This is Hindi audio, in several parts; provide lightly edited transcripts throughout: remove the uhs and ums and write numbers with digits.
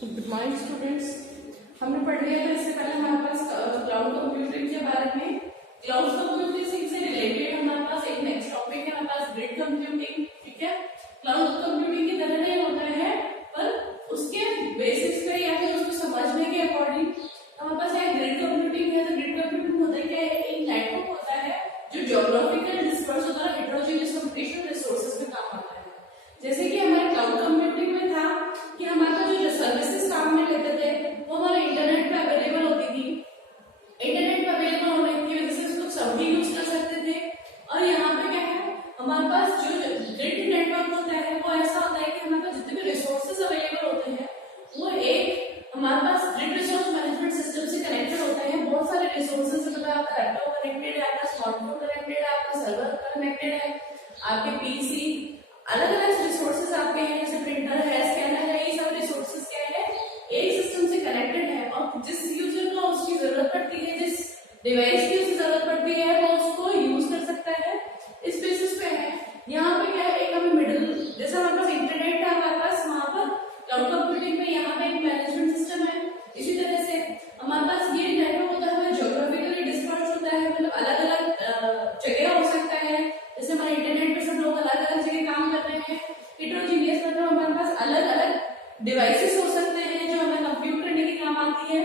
Good morning students. हमने पढ़ लिया था इससे पहले हमारे पास क्लाउड कंप्यूटिंग के बारे में। क्लाउड कंप्यूटिंग से रिलेटेड हमारे पास एक नेक्स्ट टॉपिक है, हमारे पास ग्रिड कंप्यूटिंग। ठीक है, क्लाउड कंप्यूटिंग की तरह नहीं होता है, पर उसके बेसिक्स पे या फिर उसको समझने के अकॉर्डिंग हमारे पास है ग्रिड कंप्यूटिंग है। तो ग्रिड कंप्यूटिंग होता है क्या, एक नेटवर्क होता है जो ज्योग्राफिकल डिस्पर्स होता है, हेटेरोजेनियस कंप्यूटेशनल रिसोर्सेज में काम आता है। जैसे कि हमारे क्लाउड कंप्यूटिंग में था कि हमारे पास जो सर्विसेज काम में लेते थे वो हमारे इंटरनेट पे अवेलेबल होती थी। इंटरनेट पे अवेलेबल होने की वजह से उसको सभी यूज कर सकते थे। और यहाँ पे क्या है, हमारे पास जो ग्रिड नेटवर्क होता है वो ऐसा होता है कि हमारे पास जितने भी रिसोर्सेज अवेलेबल होते हैं वो एक हमारे पास ग्रिड रिसोर्स मैनेजमेंट सिस्टम से कनेक्टेड होते हैं। बहुत सारे रिसोर्सेज, मतलब आपका लैपटॉप कनेक्टेड है, आपका स्मार्टफोन कनेक्टेड है, आपका सर्वर कनेक्टेड है, आपके पीसी, अलग अलग रिसोर्सेज आपके हैं, जैसे प्रिंटर है, स्कैनर है, ये सब रिसोर्सेज क्या है, एक सिस्टम से कनेक्टेड है। और जिस यूजर को उसकी जरूरत पड़ती है, जिस डिवाइस की उसकी जरूरत पड़ती है, वो उसको यूज कर सकता है। इस बेसिस पे है। यहाँ पे क्या है, एक हमें मिडिल, जैसे हमारे पास इंटरनेट है हमारे पास, वहां पर क्लाउड कंप्यूटिंग में यहाँ पे एक मैनेजमेंट सिस्टम है। इसी तरह से हमारे पास ये नेटवर्क होता है, ज्योग्राफिकली डिस्पर्स होता है, मतलब अलग अलग जगह हो सकता है। जैसे हमारे इंटरनेट पे सब लोग अलग अलग जगह काम कर रहे हैं। हेटेरोजेनियस मतलब हमारे पास अलग अलग डिवाइसेस हो सकते हैं जो हमें कंप्यूट करने के काम आती है।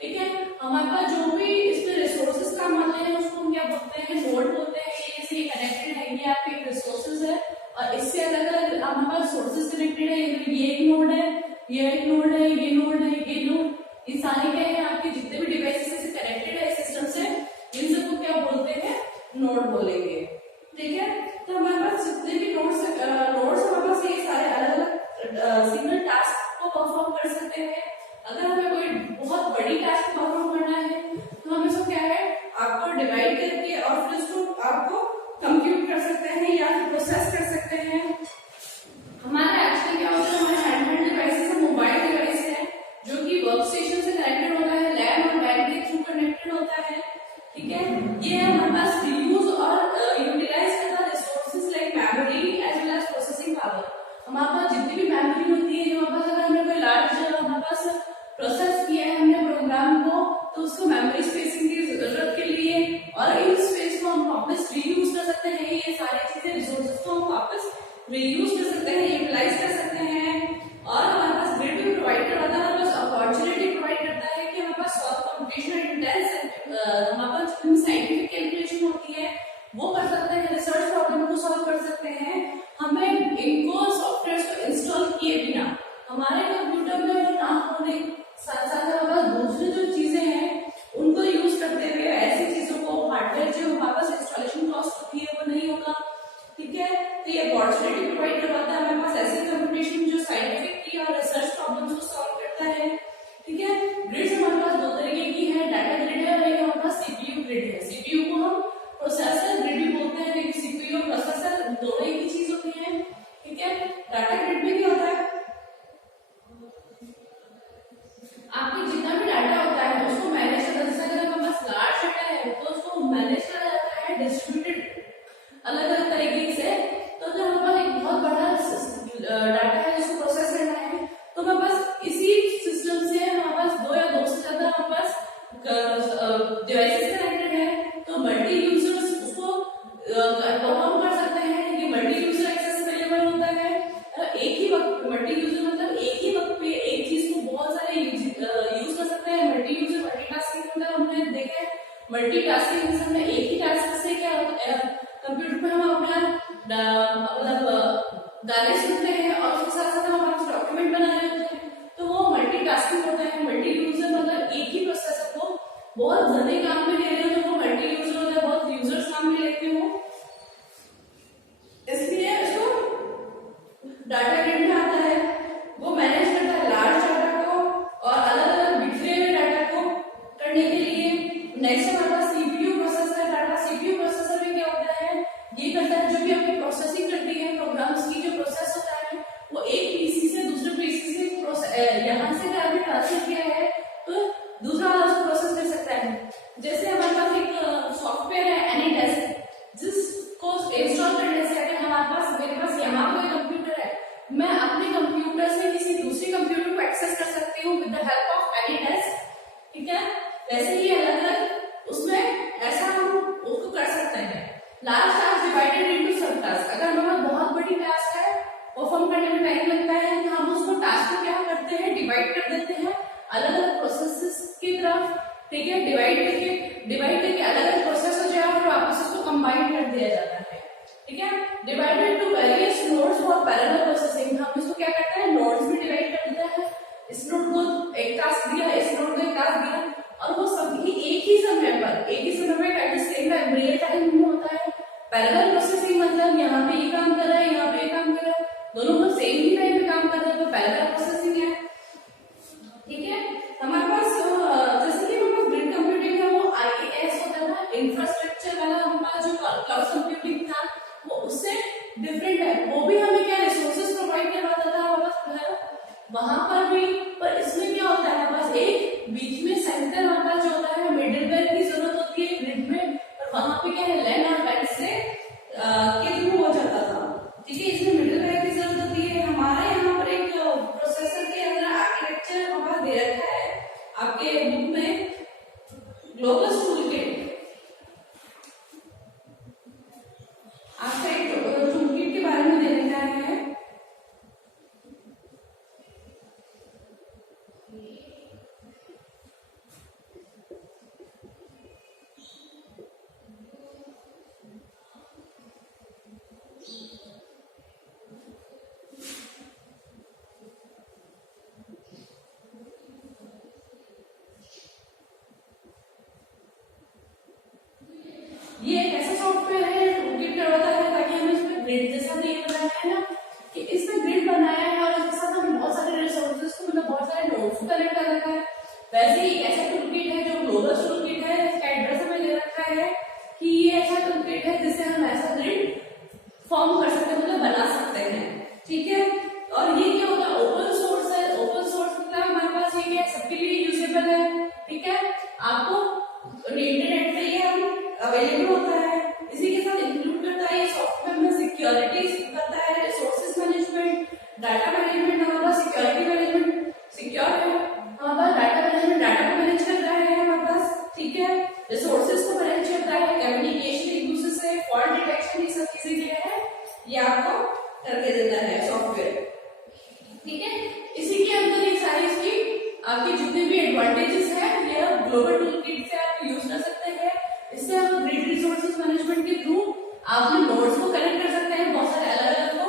ठीक है, हमारे पास जो भी इसमें रिसोर्सेज काम आते हैं उसको हम क्या बोलते हैं, नोड बोलते हैं। ये कनेक्टेड है, ये आपके रिसोर्सेज है और इससे अलग अलग हमारे पास सोर्सेज कनेक्टेड है। ये एक नोड है, ये एक नोड है, ये नोड है, ये नोड, ये सारे क्या है आपके जितने भी डिवाइसेस से कनेक्टेड है सिस्टम से, इन सबको क्या बोलते हैं, नोड बोलेंगे। ठीक है, तो हमारे पास जितने भी नोड्स हमारे पास ये सारे अलग अलग सिंगल टास्क को परफॉर्म कर सकते हैं। अगर हमें कोई बहुत बड़ी टास्क परफॉर्म करना है तो हम इसको क्या है, आपको डिवाइड करके और फिर उसको आपको कंप्यूट कर सकते हैं या फिर प्रोसेस कर सकते हैं। हमारे आजकल क्या होता है, हमारे हैंडहेल्ड डिवाइसेस है, मोबाइल डिवाइस है जो कि वर्क स्टेशन से कनेक्टेड होता है, लैन और वैन के थ्रू कनेक्टेड होता है। ठीक है, ये हमारे पास रीयूज और यूटिलाइज करता resources like memory as well as processing power. हमारे पास जितनी भी मेमोरी होती है, हमारे पास अगर हमने कोई लार्ज हमारे पास प्रोसेस किया है हमने प्रोग्राम को, तो उसको मेमोरी स्पेसिंग की जरूरत के लिए और इन स्पेस को हम वापस रीयूज कर सकते हैं। ये सारी चीजें रिसोर्सेज को हम वापस रीयूज कर सकते हैं, यूटिलाइज कर सकते हैं। और हमारे पास ग्रिड भी प्रोवाइड करवाता है, हमारे पास अपॉर्चुनिटी प्रोवाइड करता है कि हमारे पास सॉल्व कंप्यूटेशनल इंटेंस हमारे पास जितनी साइंटिफिक कैलकुलेशन होती है वो कर सकते हैं, रिसर्च प्रॉब्लम को सॉल्व कर सकते हैं। हमें इनको सॉफ्टवेयर को इंस्टॉल किए बिना हमारे कंप्यूटर में वो ना होने साथ साथ हमारे पास दूसरी जो चीजें हैं उनको यूज करते हुए ऐसी चीजों को हार्डवेयर जो हमारे पास इंस्टॉलेशन कॉस्ट होती है वो नहीं होगा। ठीक है, तो ये अपॉर्चुनिटी प्रोवाइड करवाता है हमारे पास ऐसे कंप्यूटेशन जो साइंटिफिक की और रिसर्च प्रॉब्लम्स को सॉल्व करता है। ठीक है, ग्रिड्स हमारे पास दो तरीके की है, डाटा ग्रिड है और एक हमारे पास सीपीयू ग्रिड है। सीपीयू को हम प्रोसेसर ग्रिड भी बोलते हैं, क्योंकि सीपीयू और प्रोसेसर दोनों ही चीज होती है। ठीक है, डाटा ग्रिड में क्या होता है, आपके जितना भी डाटा होता है उसको मैनेज करना, जैसे अगर हमारे पास लार्ज डाटा है तो उसको मैनेज करा जाता है डिस्ट्रीब्यूटेड अलग अलग तरीके से। तो अगर हमारे पास एक बहुत बड़ा डाटा है जिसको प्रोसेस करना है तो हमारे पास इसी सिस्टम से हमारे पास दो या दो से ज्यादा हमारे पास डिवाइसेस कनेक्टेड है, तो मल्टी यूजर्स उसको परफॉर्म कर सकते हैं। ये मल्टी यूजर एक्सेस अवेलेबल होता है। एक ही वक्त मल्टी यूजर मतलब एक ही वक्त पे एक चीज को बहुत सारे यूज कर सकते हैं। मल्टी यूजर मल्टीटास्किंग होता है, हमने देखा है मल्टीटास्किंग में एक ही टास्क से क्या होता है, कंप्यूटर पे हम अपना मतलब गाने सुनते हैं और उसके साथ साथ हम अपना डॉक्यूमेंट बना रहे होते हैं, तो वो मल्टीटास्किंग होता है। मल्टी यूजर मतलब एक ही प्रोसेसर को बहुत ज्यादा काम में ले रहे हो तो वो मल्टी यूजर होता है, बहुत यूजर्स काम में लेते हो, इसलिए इसको डाटा ग्रिड में आता है। वो मैनेज करता है लार्ज डाटा को और अलग अलग बिखरे हुए डाटा को करने के लिए। नेक्स्ट हमारे पास CPU processor data. CPU processor में क्या होता है, ये करता है जो भी अपनी प्रोसेसिंग करती है प्रोग्राम्स की, जो प्रोसेस होता है वो एक piece divided to various nodes for parallel processing. हम इसको क्या करते हैं, नोड्स में डिवाइड कर देते हैं। इस नोड को एक टास्क दिया, इस नोड को एक टास्क दिया, और वो सभी एक ही समय में at the same time real time में होता है। पैरेलल प्रोसेसिंग मतलब यहाँ पे ये काम कर रहा है, यहाँ पे ये काम कर रहा है, दोनों को सेम ही टाइम पे काम कर रहा है, तो पैरेलल प्रोसेसिंग है। ठीक है, हमारे पास जैसे कि हमारे पास ग्रिड कंप्यूटिंग है, वो आईएएस होता है ना, इंफ्रास्ट्रक्चर वाला हमारे पास जो क्लाउड कंप्यूटिंग था वो उससे डिफरेंट है। वो भी हमें क्या रिसोर्सेज प्रोवाइड करवाता था हमारे पास वहां पर भी, पर इसमें क्या होता है हमारे पास एक बीच में सेंटर हमारे पास जो होता है, मिडिलवेयर की जरूरत होती है ग्रिड में, और वहां पे क्या है लैन और बैंड से के थ्रू हो जाता था। ठीक है, इसमें मिडिलवेयर की जरूरत होती है। हमारे यहाँ पर एक प्रोसेसर के अंदर आर्किटेक्चर हमारा दे रखा है आपके बुक में, ग्लोबस टूलकिट। आपका एक टूलकिट के बारे में दे रखा है। ये एक ऐसा सॉफ्टवेयर है टूलकिट करवाता है ताकि हम इसमें ग्रिड जैसा तो ये बनाया है ना कि इसमें ग्रिड बनाया है और इसके साथ हम बहुत सारे रिसोर्सेज को मतलब बहुत सारे नोड्स को कनेक्ट कर रखा है। वैसे ही ऐसा टूलकिट है जो ग्लोबस टूलकिट है, इसका एड्रेस हमें दे रखा है कि ये ऐसा टूलकिट है जिससे हम ऐसा ग्रिड फॉर्म कर सकते हैं, मतलब बना सकते हैं। ठीक है, और ये क्या होता है, ओपन सोर्स है। ओपन सोर्स मतलब हमारे पास ये क्या है, सबके लिए यूजेबल है। ठीक है, आपको इंटरनेट पे ये अवेलेबल होता है। इसी के साथ इंक्लूड करता है ये सॉफ्टवेयर में सिक्योरिटी करता है, रिसोर्सेज मैनेजमेंट, डाटा मैनेजमेंट। हमारे पास सिक्योरिटी मैनेजमेंट सिक्योर है, हमारे पास डाटा मैनेजमेंट डाटा को मैनेज करता है हमारे पास। ठीक है, रिसोर्सेज को मैनेज करता है, कम्युनिकेशन एक दूसरे से, फॉल्ट डिटेक्शन, ये सब चीजें क्या है ये आपको करके देता है सॉफ्टवेयर। ठीक है, इसी के अंदर एक सारी इसकी आपके जितने भी एडवांटेजेस है ये ग्लोबल टूलकिट से आप यूज कर सकते हैं। इससे आप ग्रिड रिसोर्सेज मैनेजमेंट के थ्रू आप अपने नोड्स को कनेक्ट कर सकते हैं, बहुत सारे अलग अलग को।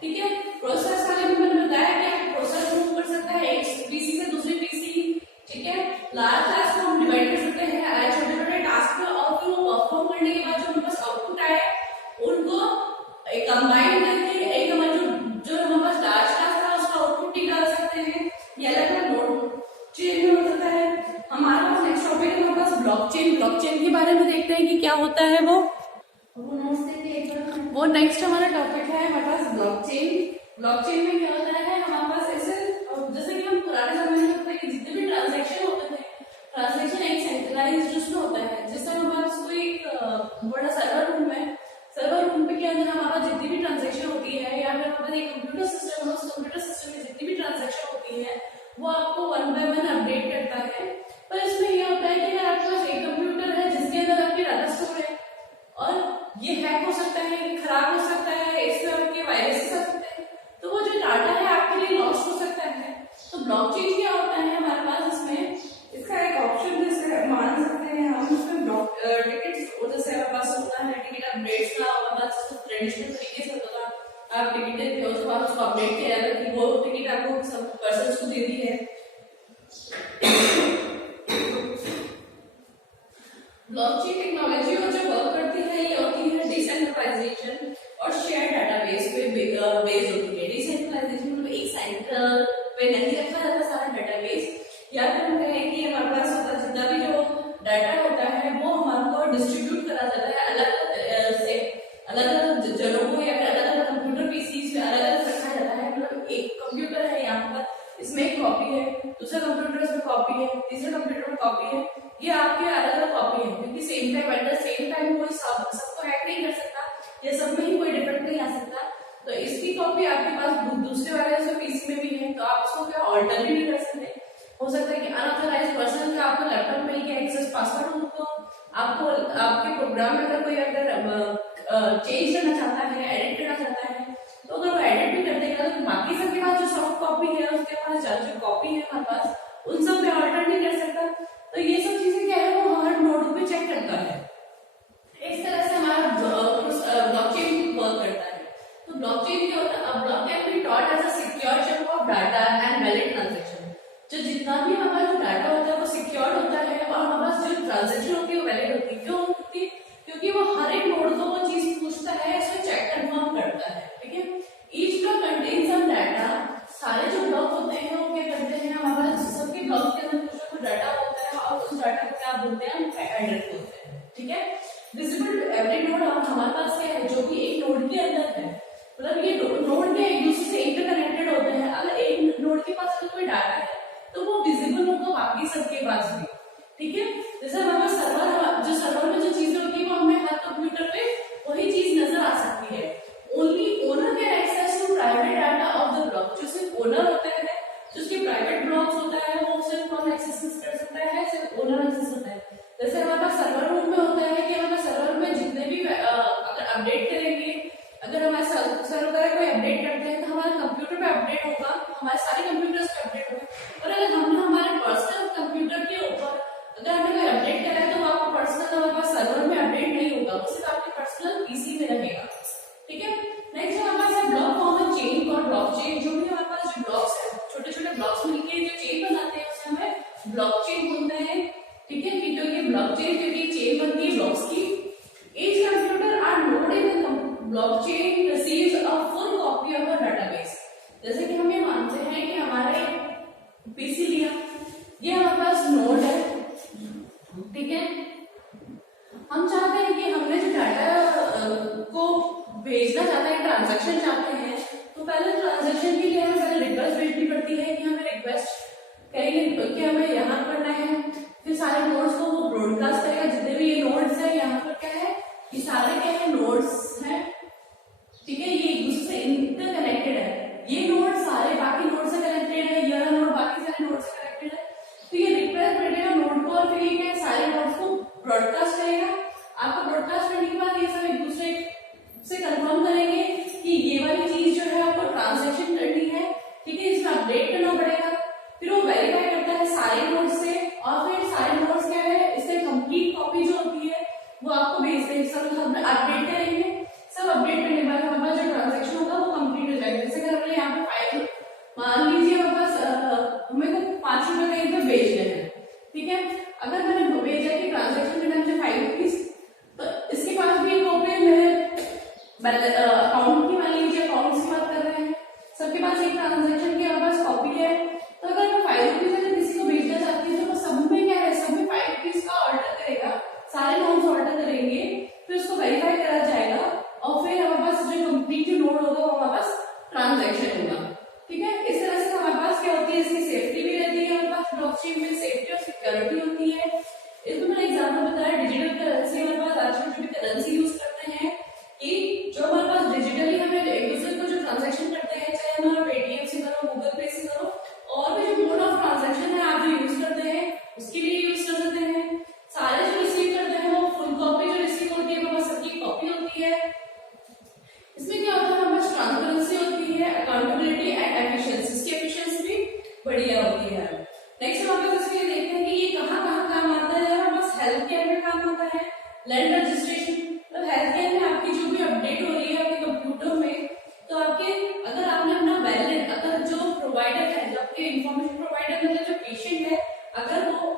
ठीक है, प्रोसेस वाले में मैंने बताया कि आप प्रोसेस मूव कर सकता है एक पीसी से दूसरे पीसी। ठीक है, लार्ज टास्क को हम डिवाइड कर सकते हैं छोटे छोटे टास्क में, और फिर वो परफॉर्म करने के बाद जो हमारे पास आउटपुट आए उनको कंबाइन करके एक हमारा जो हमारे पास लार्ज टास्क था उसका आउटपुट निकाल सकते हैं। ये अलग अलग नोड चेन में हो सकता है। हमारे पास नेक्स्ट टॉपिक है हमारे पास ब्लॉकचेन। ब्लॉकचेन के बारे में देखते हैं कि क्या होता है वो नोट्स देखते हैं एक बार। वो नेक्स्ट हमारा टॉपिक है हमारे पास ब्लॉकचेन। ब्लॉकचेन में क्या होता है हमारे पास ऐसे, जैसे कि हम पुराने जमाने में होता है कि जितने भी ट्रांजैक्शन होते थे, ट्रांजैक्शन एक सेंट्रलाइज्ड उसमें होता है। जिस टाइम हमारे पास कोई एक बड़ा सर्वर रूम है, सर्वर रूम पे के अंदर हमारा जितनी भी ट्रांजैक्शन होती है या फिर हमारे एक कंप्यूटर सिस्टम है, उस कंप्यूटर सिस्टम में जितनी भी ट्रांजैक्शन होती है वो आपको 1 by 1 अपडेट करता है। पर इसमें यह होता है कि अगर आपके पास एक कंप्यूटर है जिसके अंदर आपके डाटा स्टोर है और ये हैक हो सकता है, खराब हो सकता है, इसमें आपके वायरसेस आ सकते हैं, तो वो जो डाटा है आपके लिए लॉस्ट हो सकता है। तो ब्लॉकचेन क्या होता है हमारे पास, इसमें इसका एक ऑप्शन जैसे मान सकते हैं हम, इसमें ब्लॉक टिकट जैसे हमारे पास होता है टिकट अपडेट्स का, हमारे पास ट्रेडिशनल तरीके से होता था, आप टिकट देते हो उसके बाद उसको अपडेट किया जाता है कि वो टिकट आपको सब पर्सन को दे दी है। ब्लॉकचेन टेक्नोलॉजी और जो वर्क करती है ये होती है डिसेंट्रलाइजेशन और शेयर डाटाबेस पे बेस्ड होती है। डिसेंट्रलाइजेशन मतलब एक सेंटर पे नहीं रखा जाता सारा डाटाबेस, या फिर हम कहें कि हमारे पास होता जितना भी जो डाटा होता है वो हमारे को डिस्ट्रीब्यूट करा जाता है अलग अलग जनों को, या फिर अलग अलग कंप्यूटर पीसीज में अलग अलग रखा जाता है। मतलब एक कंप्यूटर है यहाँ पर, इसमें एक कॉपी है, दूसरा कंप्यूटर इसमें कॉपी है, तीसरे कंप्यूटर में कॉपी है, ये आपके अलग अलग कॉपी है, क्योंकि same time at the same time कोई सबको हैक नहीं कर सकता, ये सब में ही कोई डिफरेंट नहीं आ सकता। तो इसकी कॉपी आपके पास दूसरे वाले पीसी में भी है, तो आप इसको क्या ऑल्टर भी नहीं कर सकते। हो सकता है कि अनऑथराइज्ड पर्सन का आपको लैपटॉप मिल गया एक्सेस पासवर्ड, उनको आपको आपके प्रोग्राम में अगर कोई चेंज करना चाहता है, एडिट करना चाहता है, तो अगर वो एडिट भी कर देगा तो बाकी सबके पास जो सॉफ्ट कॉपी है उसके पास जो कॉपी है हमारे पास उन सब पे ऑल्टर नहीं कर सकता। तो ये सब चीजें क्या है वो हमारे नोड पे चेक करता है। इस तरह से हमारा ब्लॉकचेन वर्क करता है। ट्रांजेक्शन होती है वो वैलिड होती है। क्यों होती है? क्योंकि वो हर एक नोड को वो चीज पूछता है, इसको चेक कंफर्म करता है, ठीक है। Each block contains some data, सारे जो ब्लॉक होते हैं वो क्या करते हैं, हमारे सबके ब्लॉक के अंदर कुछ ना कुछ डाटा होता है और उस डाटा को क्या बोलते हैं, एड्रेस बोलते हैं, ठीक है। विजिबल टू एवरी नोड, और हमारे पास क्या है, जो भी एक नोड के अंदर है, मतलब ये नोड के एक दूसरे से इंटरकनेक्टेड होते हैं। अगर एक नोड के पास अगर कोई डाटा है तो वो विजिबल होगा बाकी सबके पास भी, ठीक है। जैसे हमारे सर्वर, जो सर्वर में जो चीजें होती है वो हमें हर कंप्यूटर पे वही चीज नजर आ सकती है। Only owner can access to private data of the block, जो सिर्फ ओनर होता है, जो उसके प्राइवेट ब्लॉक्स होता है वो सिर्फ कौन एक्सेस कर सकता है, सिर्फ ओनर एक्सेस होता है। जैसे हमारे पास सर्वर रूम में होता है कि हमारे सर्वर में जितने भी अगर अपडेट करेंगे, अगर हमारे सर्वर कोई अपडेट करते हैं तो हमारे कंप्यूटर पे अपडेट होगा, हमारे सारे कंप्यूटर्स पे अपडेट होगा। और अगर हमने हमारे पर्सनल कंप्यूटर के ऊपर अगर हमने कोई अपडेट करा है तो वो आपको पर्सनल हमारे पास सर्वर में अपडेट नहीं होगा, वो सिर्फ आपके पर्सनल पीसी में रहेगा, ठीक है। नेक्स्ट हमारे पास ब्लॉक फॉर्म चेन और ब्लॉक चेन। जो भी हमारे पास जो ब्लॉक्स है, छोटे छोटे ब्लॉक्स मिलके जो चेन बनाते हैं उसे हमें ब्लॉक चेन बोलते हैं, ठीक है। कि तो ये ब्लॉक चेन क्योंकि चेन बनती है ब्लॉक्स की। Each computer are node in the blockchain receives a full copy of a database। जैसे कि हम ये मानते हैं कि हमारे पीसी लिया, ये हमारे पास नोड है, ठीक है। हम चाहते हैं कि हमने जो डाटा को भेजना चाहते हैं, ट्रांजैक्शन चाहते हैं, तो पहले ट्रांजैक्शन के लिए हमें पहले रिक्वेस्ट भेजनी पड़ती है कि हमें रिक्वेस्ट करेंगे कि हमें यहाँ करना है, फिर सारे नोड्स को वो ब्रॉडकास्ट करेगा। जितने भी ये नोड्स है यहाँ पर क्या है, ये सारे क्या है, नोड्स हैं, ठीक है। ये एक दूसरे से इंटरकनेक्टेड है, ये नोड सारे बाकी नोड से कनेक्टेड है, यह नोड बाकी सारे नोड से कनेक्टेड है। तो ये रिक्वेस्ट भेजेगा नोड को और फिर ये क्या है, सारे नोड्स को ब्रॉडकास्ट करेगा। आपको ब्रॉडकास्ट करने के बाद ये सब एक दूसरे से कंफर्म करेंगे कि ये वाली चीज जो है आपको ट्रांजैक्शन करनी है, ठीक है, इसमें अपडेट करना पड़ेगा। फिर वो वेरीफाई करता है सारे नोड से और फिर सारे नोड्स क्या है, इससे कंप्लीट कॉपी जो होती है वो आपको भेज देंगे, सब अपडेट करेंगे। सब अपडेट करने के बाद हमारे पास जो ट्रांजैक्शन होगा वो कंप्लीट हो जाएगा। जैसे अगर हमने यहाँ पे फाइल मान लीजिए हमारे पास हमें को 5 रुपए कहीं पे भेजने हैं, ठीक है। अगर मैंने भेजा कि ट्रांजैक्शन के टाइम से 5 रुपीज, तो इसके पास भी एक कॉपी है मेरे अकाउंट की, मान लीजिए अकाउंट से बात कर रहे हैं, सबके पास एक ट्रांजैक्शन की हमारे पास कॉपी है। तो अगर मैं 5 रुपीज अगर किसी को भेजना चाहती हूँ तो वो सब में क्या है, सब में 5 रुपीज का ऑर्डर करेगा, सारे नोड्स ऑर्डर करेंगे, फिर उसको वेरीफाई करा जाएगा और फिर हमारे पास जो कंप्लीट जो नोड होगा वो हमारे पास ट्रांजैक्शन होगा, ठीक है। इस तरह से हमारे पास क्या होती है, इसकी सेफ्टी भी रहती है, हमारे पास ब्लॉकचेन में सेफ्टी और सिक्योरिटी होती है। इसमें मैंने एग्जांपल बताया डिजिटल करेंसी, हमारे पास आजकल जो भी करेंसी यूज करते हैं कि जो हमारे पास डिजिटली हमें एक दूसरे को जो ट्रांजैक्शन करते हैं, चाहे हमारा पेटीएम से करो, गूगल पे से करो, और भी जो मोड ऑफ ट्रांजैक्शन है आप जो यूज करते हैं उसके लिए यूज कर सकते हैं। सारे जो रिसीव करते हैं वो फुल कॉपी जो रिसीव होती है वो सबकी कॉपी होती है। इसमें क्या होता है, हमारे पास ट्रांसपेरेंसी होती है, अकाउंटेबिलिटी एंड एफिशिएंसी, इसकी एफिशिएंसी भी बढ़िया होती है। नेक्स्ट हमारे पास इसके देखते हैं कि ये कहाँ कहाँ काम आता है। हमारे पास हेल्थ केयर में काम आता है, लैंड रजिस्ट्रेशन, तो हेल्थ केयर में आपकी जो भी अपडेट हो रही है आपके कंप्यूटर में, तो आपके अगर आपने अपना वैलिड, अगर जो प्रोवाइडर है, जो आपके इंफॉर्मेशन प्रोवाइडर मतलब जो पेशेंट है, अगर वो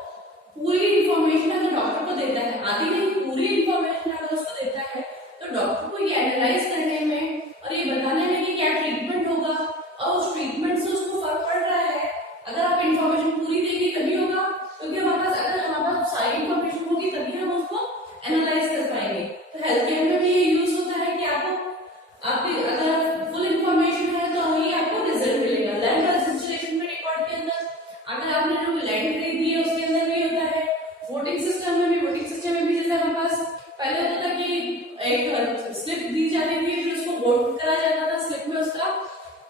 पूरी इंफॉर्मेशन अगर डॉक्टर को देता है, आधी नहीं पूरी इंफॉर्मेशन अगर उसको देता है, तो डॉक्टर को ये एनालाइज करने में और ये बताने में कि क्या ट्रीटमेंट होगा और उस ट्रीटमेंट से उसको फर्क पड़ रहा है, अगर आप इंफॉर्मेशन पूरी देंगे तभी होगा, क्योंकि हमारे पास अगर हमारे पास सारी इंफॉर्मेशन होगी तभी हम उसको एनालाइज कर पाएंगे। तो हेल्थ केयर में भी ये यूज होता है कि आपको आपकी अगर फुल इंफॉर्मेशन है तो ही आपको रिजल्ट मिलेगा। लैंड रजिस्ट्रेशन में रिकॉर्ड के अंदर अगर आपने जो लैंड खरीदी है उसके अंदर भी होता है। वोटिंग सिस्टम में भी जैसे हमारे पास पहले होता था कि एक स्लिप दी जाती थी, फिर उसको वोट करा जाता था, स्लिप में उसका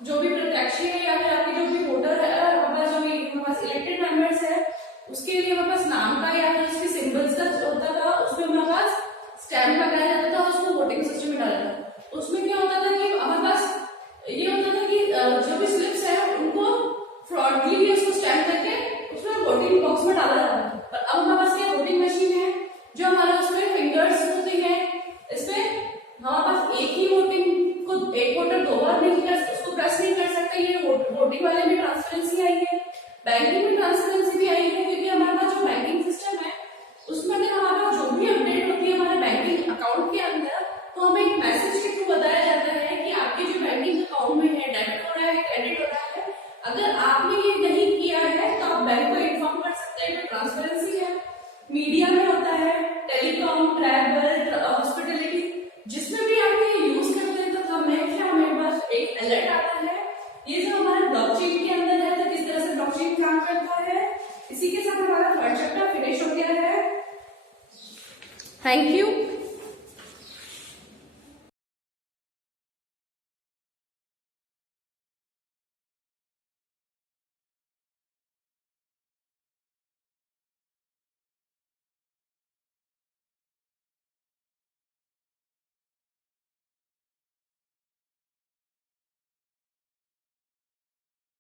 जो भी प्रत्याशी है या फिर आपके जो भी वोटर है, हमारे जो भी हमारे पास इलेक्टेड मेंबर्स है, उसके लिए हमारे पास नाम का या फिर उसके सिंबल्स का होता था, उसमें हमारे पास स्टैम्प लगाया जाता था, उसको वोटिंग सिस्टम में डाला था। उसमें क्या होता था कि हमारे पास ये होता था कि जो भी स्लिप्स है उनको फ्रॉडली भी उसको स्टैम्प करके उसमें वोटिंग बॉक्स में डाला जाता था। पर अब हमारे पास क्या वोटिंग मशीन है जो हमारा उसमें फिंगर्स होती है, इसमें हमारे पास एक ही वोटिंग को एक वोटर 2 बार नहीं कर, उसको प्रेस नहीं कर सकता। ये वोटिंग वाले में ट्रांसपेरेंसी आई है, बैंकिंग में ट्रांसपेरेंसी भी आई है, क्योंकि हमारे पास जो बैंकिंग सिस्टम है उसमें थैंक यू।